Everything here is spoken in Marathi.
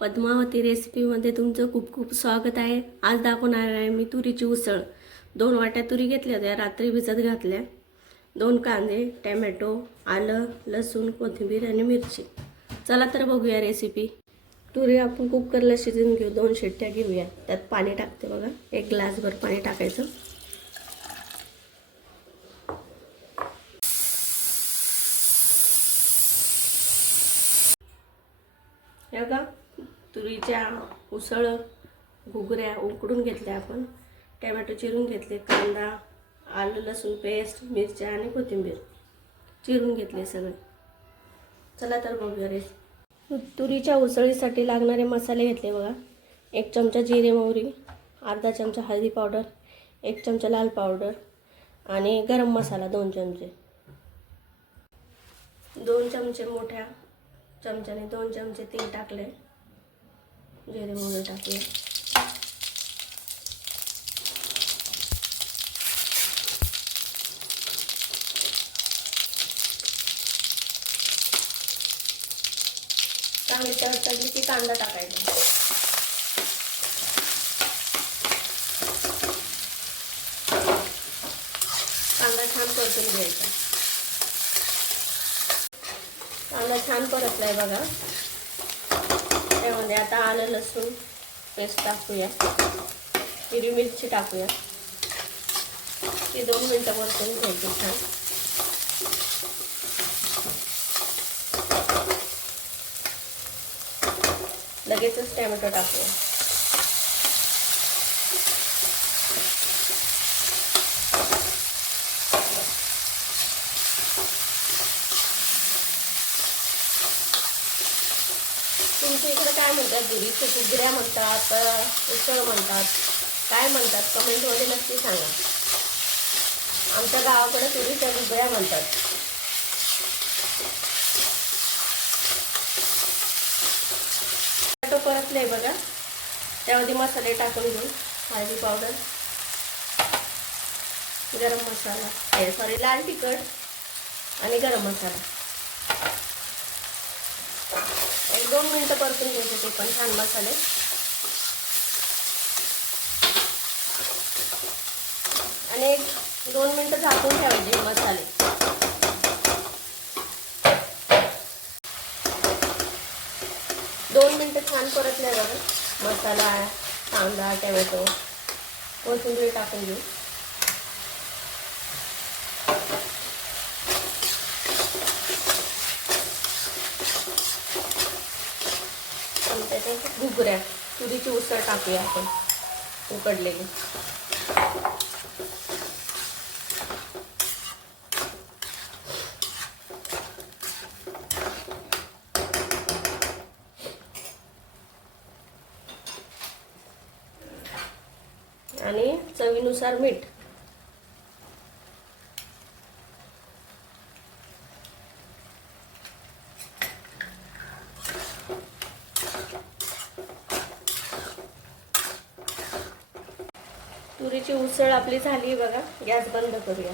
पद्मावती रेसिपीमध्ये तुमचं खूप खूप स्वागत आहे। आज दाखवणार आहे मी तुरीची उसळ। 2 वाट्या तुरी घेतल्या होत्या, रात्री भिजत घातल्या। 2 कांदे, टोमॅटो, आलं, लसूण, कोथिंबीर आणि मिरची। चला तर बघूया रेसिपी। तुरी आपण कुकरला शिजवून घेऊ, 2 शिट्ट्या घेऊया। त्यात पाणी टाकते बघा, 1 ग्लासभर पाणी टाकायचं। हे बघा, तुरीच्या उसळ घुगऱ्या उकडून घेतल्या आपण। टोमॅटो चिरून घेतले, कांदा, आलं लसूण पेस्ट, मिरच्या आणि कोथिंबीर चिरून घेतले सगळे। चला तर बघूया रेसिपी। तुरीच्या उसळीसाठी लागणारे मसाले घेतले बघा। 1 चमचा जिरे मोहरी, अर्धा चमचा हळदी पावडर, 1 चमचा लाल पावडर आणि गरम मसाला 2 चमचे। 2 चमचे मोठ्या चमच्याने 2 चमचे तेल टाकले। जिरे मोहरी टाकले। चांगली तडतडली की कांदा टाकायचा। कांदा छान परतून घ्यायचा। कांदा छान परतलाय बघा। त्यामध्ये आता आलं लसूण पेस्ट टाकूया, हिरवी मिरची टाकूया। ती 2 मिनिटं परतून घ्यायची छान। लगेचच टोमॅटो टाकूया। तुमच्या इकडे काय म्हणतात? तुरीच्या घुगऱ्या म्हणतात, उसळ म्हणतात, काय म्हणतात कमेंटमध्ये नक्की सांगा। आमच्या गावाकडे तुरीच्या घुगऱ्या म्हणतात। टोमॅटो परतले बघा, त्यामध्ये मसाले टाकून घेऊ। हळदी पावडर, गरम मसाला, लाल तिखट आणि गरम मसाला। 1-2 मिनिटं परतून घ्यायचे ते पण छान मसाले। आणि 1-2 मिनिटं झाकून ठेवायचे मसाले। 2 मिनिटं छान परतले बघा। मसाला, कांदा, टोमॅटो, कोथिंबीर टाकून घेऊ। त्याच्यात घुगऱ्या तुरीची उसळ टाकूया आपण उकडलेली। आणि चवीनुसार मीठ। तुरीची उसळ आपली झाली बघा, गॅस बंद करूया।